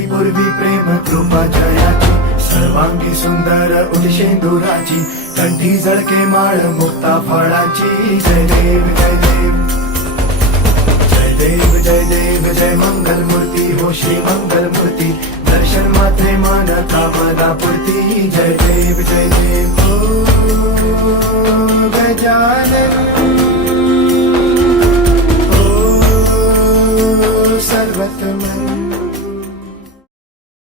झाली पूर्वी प्रेम कृपा जयाची, सर्वांगी सुंदर उदिशेंदुराची, कंठी झळके माळ मुक्ता फळाची. जय देव जय देव जय देव जय देव जय मंगल मूर्ती हो श्री मंगल मूर्ती, दर्शन मात्रे मान कामना पूर्ती. जय देव जय देव ओ गजानन